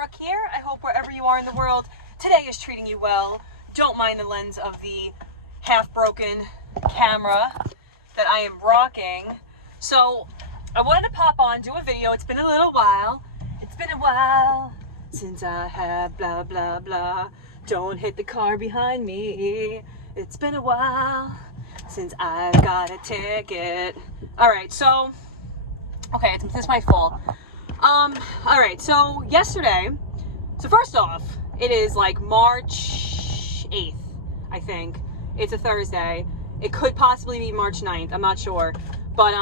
Brooke here. I hope wherever you are in the world, today is treating you well. Don't mind the lens of the half-broken camera that I am rocking. So, I wanted to pop on, do a video. It's been a little while. It's been a while since I have blah, blah, blah. Don't hit the car behind me. It's been a while since I got a ticket. Alright, so, okay, it's my fault. Alright, so yesterday, so first off, it is like March 8th, I think. It's a Thursday. It could possibly be March 9th, I'm not sure. But,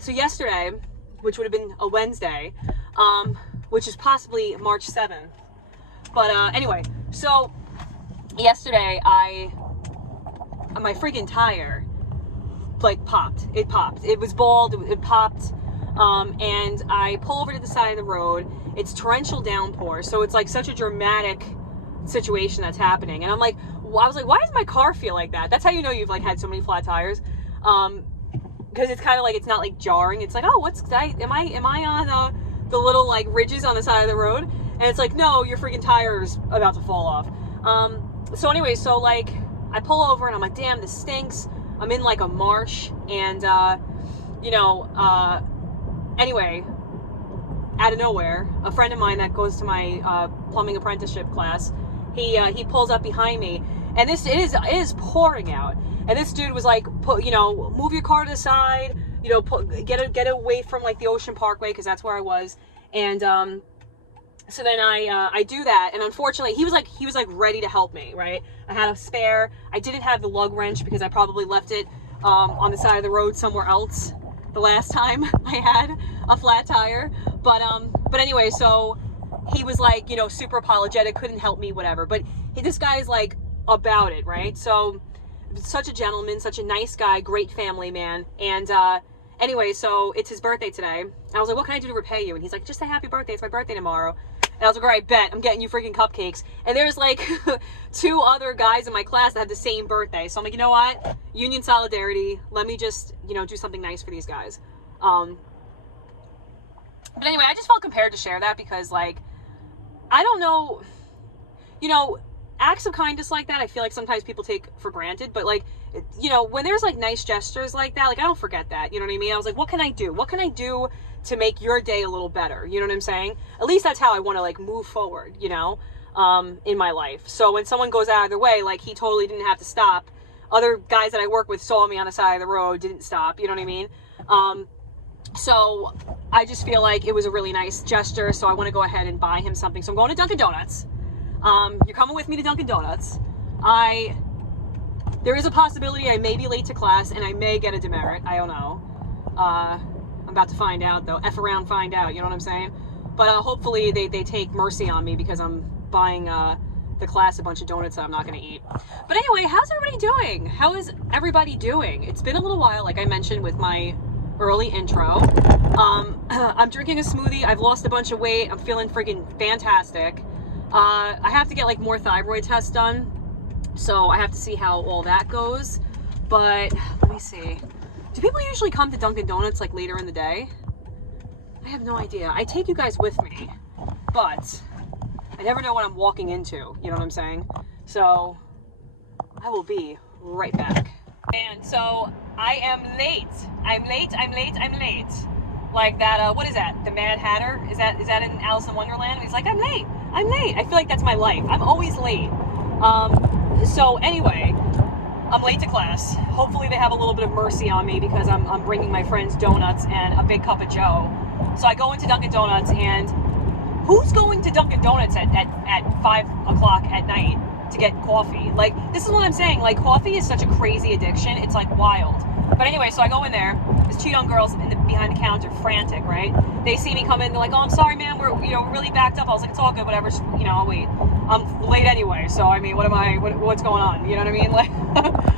so yesterday, which would have been a Wednesday, which is possibly March 7th. But, anyway, so yesterday, my freaking tire, like, popped. It popped. It was bald, it popped. And I pull over to the side of the road. It's torrential downpour, so it's like such a dramatic situation that's happening. And I'm like, I was like, why does my car feel like that? That's how you know you've like had so many flat tires. Because it's kind of like, it's not like jarring. It's like, oh, what's that? Am I on the little like ridges on the side of the road? And it's like, no, your freaking tire's about to fall off. So anyway, so like I pull over and I'm like, damn, this stinks. I'm in like a marsh, and anyway, out of nowhere, a friend of mine that goes to my plumbing apprenticeship class, he pulls up behind me, and it is pouring out. And this dude was like, move your car to the side, get away from like the Ocean Parkway, because that's where I was. And so then I do that, and unfortunately he was like ready to help me, right? I had a spare. I didn't have the lug wrench because I probably left it on the side of the road somewhere else the last time I had a flat tire. But anyway, so he was like, super apologetic, couldn't help me, whatever. But this guy is like about it, right? So such a gentleman, such a nice guy, great family man. And anyway, so it's his birthday today. And I was like, what can I do to repay you? And he's like, just say happy birthday. It's my birthday tomorrow. And I was like, all right, bet. I'm getting you freaking cupcakes. And there's like 2 other guys in my class that have the same birthday. So I'm like, you know what? Union solidarity. Let me just, do something nice for these guys. But anyway, I just felt compelled to share that because, like, I don't know, acts of kindness like that, I feel like sometimes people take for granted. But, like, when there's, like, nice gestures like that, like, I don't forget that. You know what I mean? I was like, what can I do? What can I do to make your day a little better? You know what I'm saying? At least that's how I want to, like, move forward, in my life. So when someone goes out of their way, like, he totally didn't have to stop. Other guys that I work with saw me on the side of the road, didn't stop. You know what I mean? So I just feel like it was a really nice gesture. So I want to go ahead and buy him something. So I'm going to Dunkin' Donuts. You're coming with me to Dunkin' Donuts. There is a possibility I may be late to class and I may get a demerit. I don't know. I'm about to find out though. F around, find out. You know what I'm saying? But hopefully they take mercy on me because I'm buying the class a bunch of donuts that I'm not going to eat. But anyway, how's everybody doing? How is everybody doing? It's been a little while, like I mentioned with my early intro. I'm drinking a smoothie. I've lost a bunch of weight. I'm feeling freaking fantastic. I have to get like more thyroid tests done, so I have to see how all that goes. But let me see. Do people usually come to Dunkin' Donuts like later in the day? I have no idea. I take you guys with me, but I never know what I'm walking into. You know what I'm saying? So I will be right back. And so I am late. I'm late. Like that, what is that? The Mad Hatter? Is that in Alice in Wonderland? He's like, I'm late. I feel like that's my life. I'm always late. So anyway, I'm late to class. Hopefully they have a little bit of mercy on me because I'm bringing my friends donuts and a big cup of Joe. So I go into Dunkin' Donuts, and who's going to Dunkin' Donuts at 5 o'clock at night to get coffee? Like, this is what I'm saying. Like, coffee is such a crazy addiction. It's like wild. But anyway, so I go in there. There's 2 young girls behind the counter, frantic, right? They see me come in. They're like, "Oh, I'm sorry, man. We're really backed up." I was like, "It's all good, whatever. Just, I'll wait. I'm late anyway, so I mean, what's going on? You know what I mean? Like,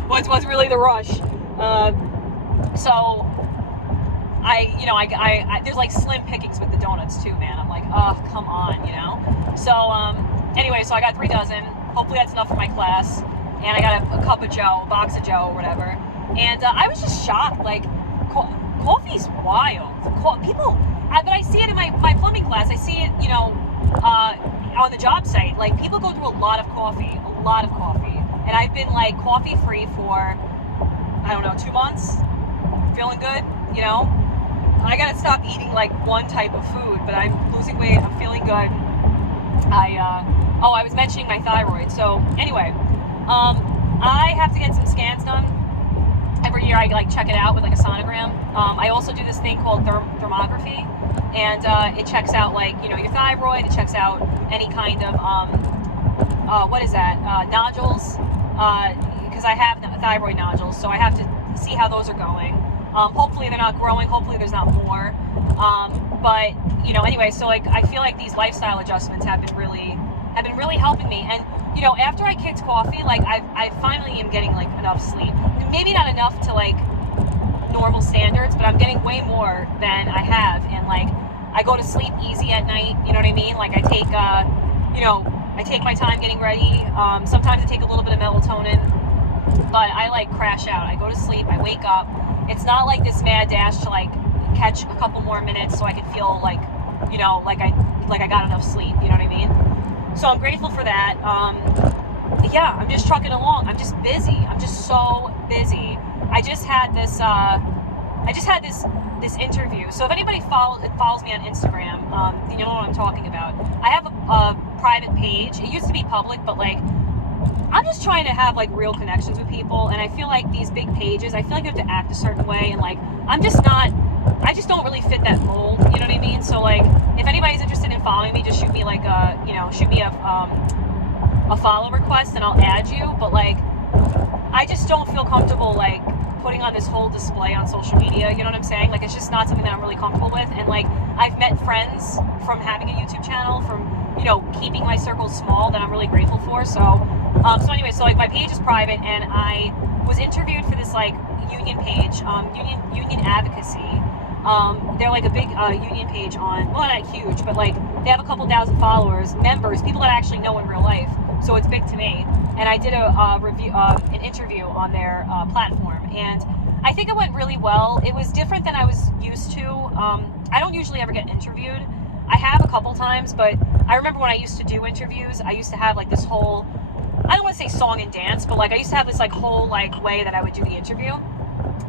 what's really the rush?" So I there's like slim pickings with the donuts too, man. I'm like, oh, come on, So anyway, so I got 3 dozen. Hopefully that's enough for my class. And I got a cup of Joe, a box of Joe, or whatever. And I was just shocked. Like, coffee's wild. People, but I see it in my plumbing class, I see it, you know, on the job site. Like, people go through a lot of coffee. And I've been, like, coffee free for, I don't know, 2 months. Feeling good, you know. I gotta stop eating, like, one type of food, but I'm losing weight. I'm feeling good. I was mentioning my thyroid. So, anyway, I have to get some scans done. Every year I, like, check it out with, like, a sonogram. I also do this thing called thermography, and it checks out, like, you know, your thyroid. It checks out any kind of, nodules, because I have thyroid nodules, so I have to see how those are going. Hopefully they're not growing. Hopefully there's not more. But, you know, anyway, so, like, I feel like these lifestyle adjustments have been really helping me. And, you know, after I kicked coffee, like, I finally am getting, like, enough sleep. Maybe not enough to, like, normal standards, but I'm getting way more than I have. And, like, I go to sleep easy at night, you know what I mean? Like, I take, I take my time getting ready. Sometimes I take a little bit of melatonin, but I, like, crash out. I go to sleep, I wake up. It's not like this mad dash to, like, catch a couple more minutes so I can feel like, you know, like I got enough sleep, you know what I mean? So I'm grateful for that. Yeah, I'm just trucking along. I'm just busy. I'm just so busy. I just had this interview. So if anybody follows me on Instagram, you know what I'm talking about. I have a private page. It used to be public, but, like, I'm just trying to have, like, real connections with people, and I feel like these big pages, I feel like you have to act a certain way, and, like, I just don't really fit that mold, you know what I mean? So, like, if anybody's interested in following me, just shoot me, like, shoot me a follow request, and I'll add you, but, like, I just don't feel comfortable, like, putting on this whole display on social media, you know what I'm saying? Like, it's just not something that I'm really comfortable with, and, like, I've met friends from having a YouTube channel, from, you know, keeping my circle small, that I'm really grateful for. So anyway, so, like, my page is private, and I was interviewed for this, like, union page, union advocacy. They're, like, a big union page on, well, not huge, but, like, they have a couple thousand followers, members, people that I actually know in real life. So it's big to me. And I did an interview on their platform, and I think it went really well. It was different than I was used to. I don't usually ever get interviewed. I have a couple times, but I remember when I used to do interviews, I used to have, like, this whole, I don't want to say song and dance, but, like, I used to have this, like, whole, like, way that I would do the interview.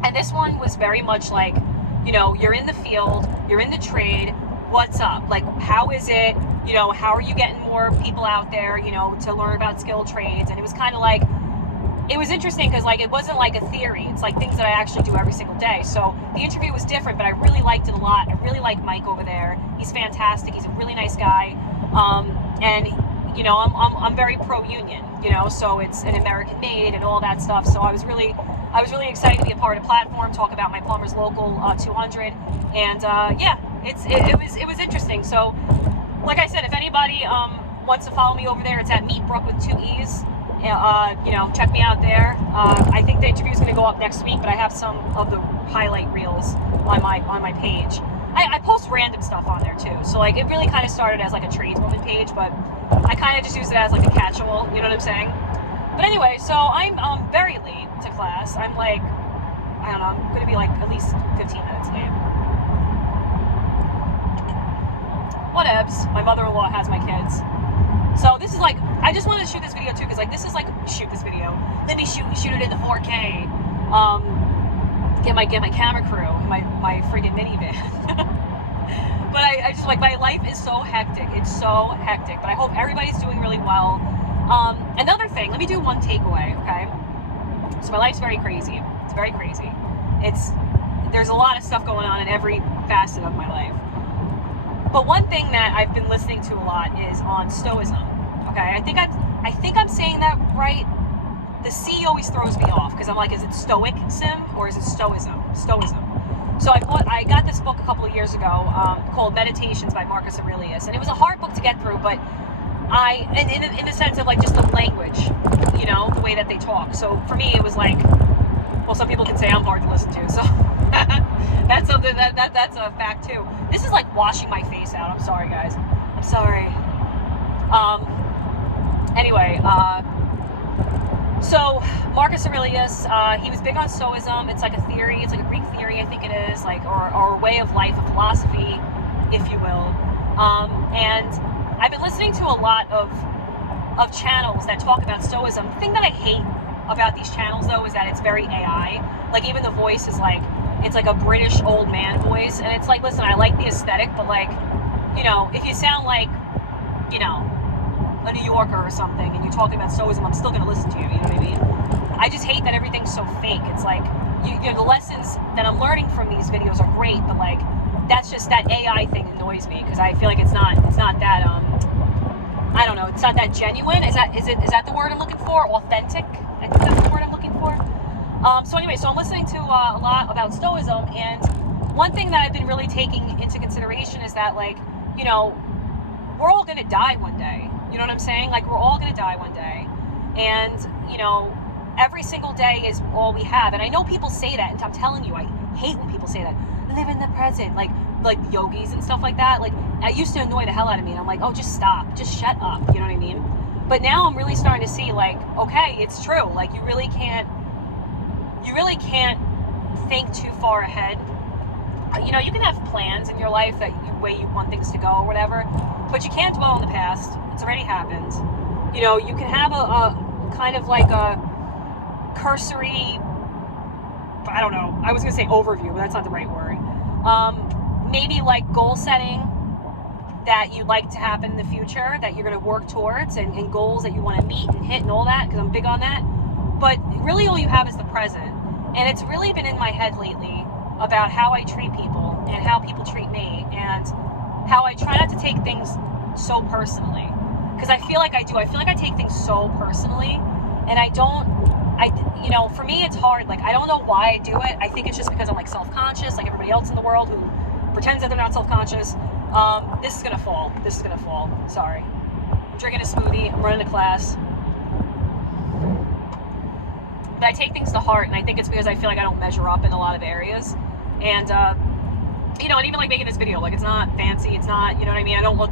And this one was very much like, you know, you're in the field, you're in the trade, what's up? Like, how is it? You know, how are you getting more people out there, you know, to learn about skilled trades? And it was kind of like, it was interesting because, like, it wasn't like a theory. It's like things that I actually do every single day. So the interview was different, but I really liked it a lot. I really like Mike over there. He's fantastic. He's a really nice guy. And, you know, I'm very pro-union, you know, so it's an American made and all that stuff. So I was really excited to be a part of the platform, talk about my Plumbers Local 200. And, yeah, it was interesting. So, like I said, if anybody wants to follow me over there, it's at Meatbrook with 2 E's. You know, check me out there. I think the interview is going to go up next week, but I have some of the highlight reels on my page. I post random stuff on there too. So, like, it really kind of started as, like, a tradeswoman page, but I kind of just used it as, like, a catch-all. You know what I'm saying? But anyway, so I'm very late to class. I'm, like, I don't know. I'm going to be, like, at least 15 minutes late. Whatevs. My mother-in-law has my kids. So this is, like, I just wanted to shoot this video too, because, like, this is, like, shoot this video. Let me shoot it in the 4K. Get my camera crew, my friggin' minivan. But I just, like, my life is so hectic. It's so hectic. But I hope everybody's doing really well. Another thing, let me do one takeaway, okay? So my life's very crazy. It's very crazy. There's a lot of stuff going on in every facet of my life. But one thing that I've been listening to a lot is on Stocism. Okay, I think I'm saying that right. The C always throws me off because I'm like, is it Stoicism or is it Stoism? Stoism. So I got this book a couple of years ago called Meditations by Marcus Aurelius, and it was a hard book to get through, but in the sense of, like, just the language, you know, the way that they talk. So for me, it was like, well, some people can say I'm hard to listen to, so that's something that's a fact too. This is like washing my face out. I'm sorry, guys. I'm sorry. Anyway, so Marcus Aurelius, he was big on Stoicism. It's like a theory. It's like a Greek theory, I think it is, like, or a way of life, a philosophy, if you will. And I've been listening to a lot of channels that talk about Stoicism. The thing that I hate about these channels, though, is that it's very AI. Like, even the voice is like, it's like a British old man voice. And it's like, listen, I like the aesthetic, but like, you know, if you sound like, you know, a New Yorker or something, and you're talking about Stoicism, I'm still going to listen to you, you know what I mean? I just hate that everything's so fake. It's like, you know, the lessons that I'm learning from these videos are great, but like, that's just, that AI thing annoys me, because I feel like it's not that, I don't know, it's not that genuine. Is that the word I'm looking for? Authentic? I think that's the word I'm looking for. So anyway, so I'm listening to a lot about Stoicism, and one thing that I've been really taking into consideration is that, like, you know, we're all going to die one day. You know what I'm saying? Like, we're all going to die one day. And, you know, every single day is all we have. And I know people say that, and I'm telling you, I hate when people say that. Live in the present. Like yogis and stuff like that. Like, that used to annoy the hell out of me. And I'm like, oh, just stop. Just shut up. You know what I mean? But now I'm really starting to see, like, okay, it's true. Like, you really can't think too far ahead. You know, you can have plans in your life that way you want things to go or whatever, but you can't dwell on the past. It's already happened. You know, you can have a kind of like a cursory, I don't know, I was going to say overview, but that's not the right word. Maybe like goal setting that you'd like to happen in the future, that you're going to work towards, and goals that you want to meet and hit and all that, because I'm big on that. But really all you have is the present. And it's really been in my head lately about how I treat people and how people treat me, and how I try not to take things so personally. Because I feel like I do. I feel like I take things so personally, and you know, for me it's hard. Like, I don't know why I do it. I think it's just because I'm like self-conscious, like everybody else in the world who pretends that they're not self-conscious. This is gonna fall. Sorry. I'm drinking a smoothie. I'm running to class. But I take things to heart, and I think it's because I feel like I don't measure up in a lot of areas. And, you know, and even like making this video, like, it's not fancy, it's not, you know what I mean? I don't look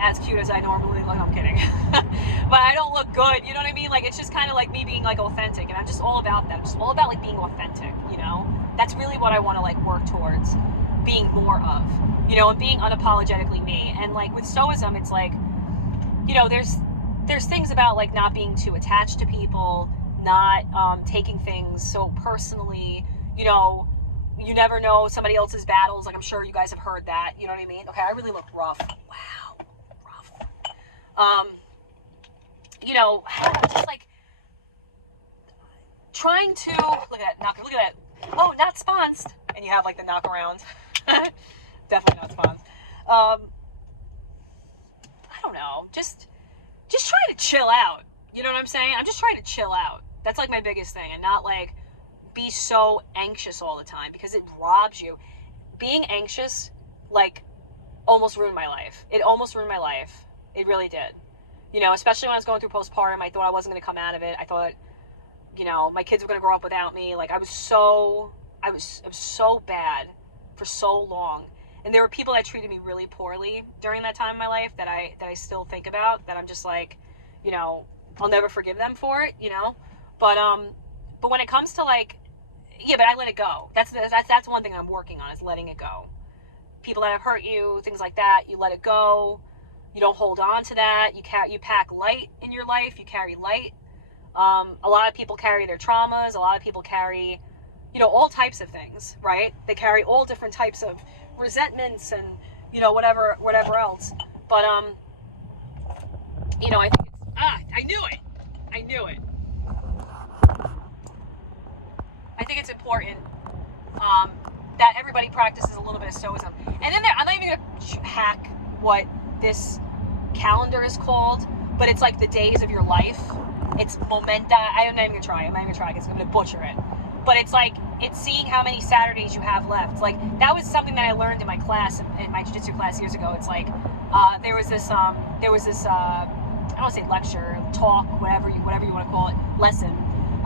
as cute as I normally look. I'm kidding. But I don't look good, you know what I mean? Like, it's just kind of like me being like authentic, and I'm just all about that. I'm just all about like being authentic, you know? That's really what I want to like work towards being more of, you know, and being unapologetically me. And like with Stoicism, it's like, you know, there's things about like not being too attached to people, not taking things so personally. You know, you never know somebody else's battles. Like, I'm sure you guys have heard that. You know what I mean? Okay, I really look rough. Wow, rough. You know, just like trying to look at that. Oh, not sponsored. And you have like the knock around. Definitely not sponsored. I don't know. Just trying to chill out. You know what I'm saying? I'm just trying to chill out. That's like my biggest thing, and not like be so anxious all the time, because it robs you. Being anxious, like, almost ruined my life. It almost ruined my life. It really did. You know, especially when I was going through postpartum, I thought I wasn't going to come out of it. I thought, you know, my kids were going to grow up without me. Like, I was so bad for so long. And there were people that treated me really poorly during that time in my life that I still think about, that I'm just like, you know, I'll never forgive them for it, you know? But when it comes to like, yeah, but I let it go. That's one thing I'm working on, is letting it go. People that have hurt you, things like that, you let it go. You don't hold on to that. You pack light in your life. You carry light. A lot of people carry their traumas. A lot of people carry, you know, all types of things, right? They carry all different types of resentments and, you know, whatever else. But, you know, I think I knew it. I think it's important that everybody practices a little bit of Stoicism. And then I'm not even going to hack what this calendar is called, but it's like the days of your life. It's momenta. I'm not even going to try because I'm going to butcher it. But it's like, it's seeing how many Saturdays you have left. Like, that was something that I learned in my class, in my jiu-jitsu class years ago. It's like, there was this I don't want to say lecture, talk, whatever you want to call it, lesson.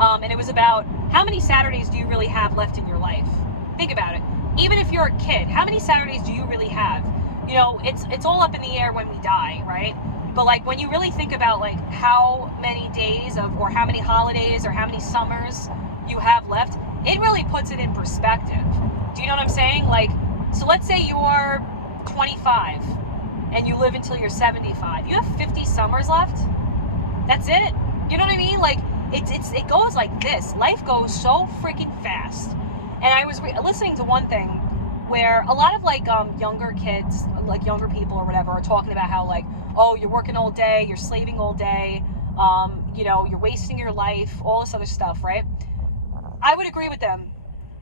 And it was about how many Saturdays do you really have left in your life? Think about it. Even if you're a kid, how many Saturdays do you really have? You know, it's all up in the air when we die, right? But like, when you really think about like how many days or how many holidays or how many summers you have left, it really puts it in perspective. Do you know what I'm saying? Like, so let's say you're 25 and you live until you're 75, you have 50 summers left. That's it. You know what I mean? Like, it goes like this. Life goes so freaking fast. And I was listening to one thing where a lot of like younger kids, like younger people or whatever, are talking about how like, oh, you're working all day, you're slaving all day, you know, you're wasting your life, all this other stuff, right? I would agree with them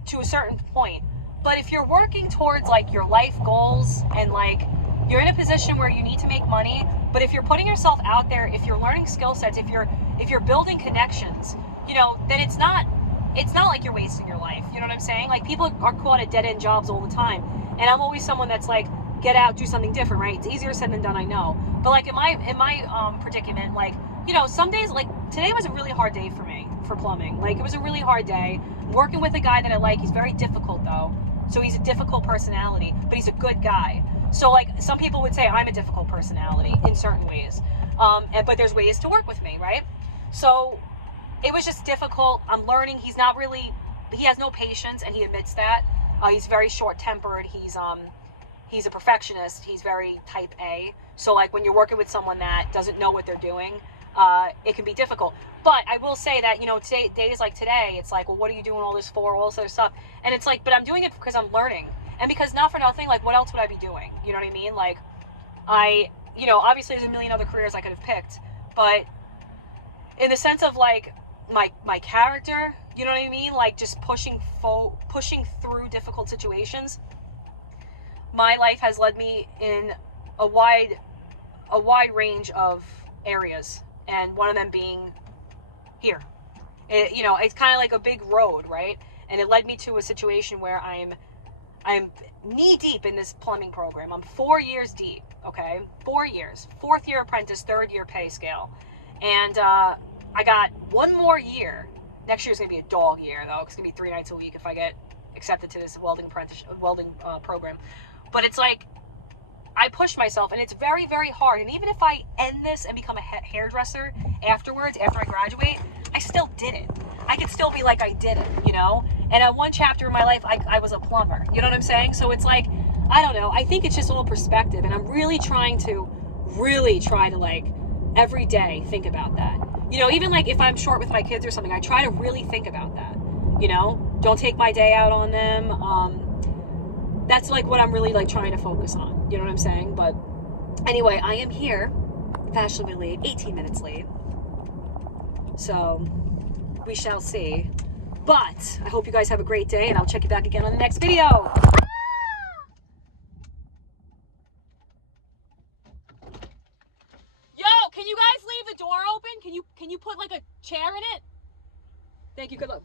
to a certain point. But if you're working towards like your life goals and like you're in a position where you need to make money, but if you're putting yourself out there, if you're learning skill sets, if you're building connections, you know, then it's not like you're wasting your life. You know what I'm saying? Like, people are caught at dead-end jobs all the time. And I'm always someone that's like, get out, do something different, right? It's easier said than done, I know. But like in my predicament, like, you know, some days, like today was a really hard day for me for plumbing. Like, it was a really hard day. Working with a guy that I like, he's very difficult though. So he's a difficult personality, but he's a good guy. So like, some people would say I'm a difficult personality in certain ways. But there's ways to work with me, right? So it was just difficult. I'm learning. He has no patience, and he admits that. He's very short-tempered. He's a perfectionist. He's very type A. So like, when you're working with someone that doesn't know what they're doing, it can be difficult. But I will say that, you know, days like today, it's like, well, what are you doing all this for? All this other stuff. And it's like, but I'm doing it because I'm learning. And because, not for nothing, like, what else would I be doing? You know what I mean? Like, you know, obviously there's a million other careers I could have picked, but in the sense of like my character, you know what I mean? Like, just pushing through difficult situations. My life has led me in a wide range of areas, and one of them being here. You know, it's kind of like a big road, right? And it led me to a situation where I'm knee deep in this plumbing program. I'm 4 years deep, okay? 4 years. 4th year apprentice, 3rd year pay scale. And I got 1 more year. Next year's going to be a dog year, though. It's going to be 3 nights a week if I get accepted to this welding program. But it's like, I push myself, and it's very, very hard. And even if I end this and become a hairdresser afterwards, after I graduate, I still did it. I could still be like, I did it, you know? And at one chapter in my life, I was a plumber. You know what I'm saying? So it's like, I don't know. I think it's just all perspective. And I'm really trying to like, every day think about that. You know, even like if I'm short with my kids or something, I try to really think about that. You know? Don't take my day out on them. That's like what I'm really like trying to focus on. You know what I'm saying? But anyway, I am here, fashionably late, 18 minutes late. So we shall see. But I hope you guys have a great day, and I'll check you back again on the next video. Yo, can you guys leave the door open? Can you put like a chair in it? Thank you. Good luck.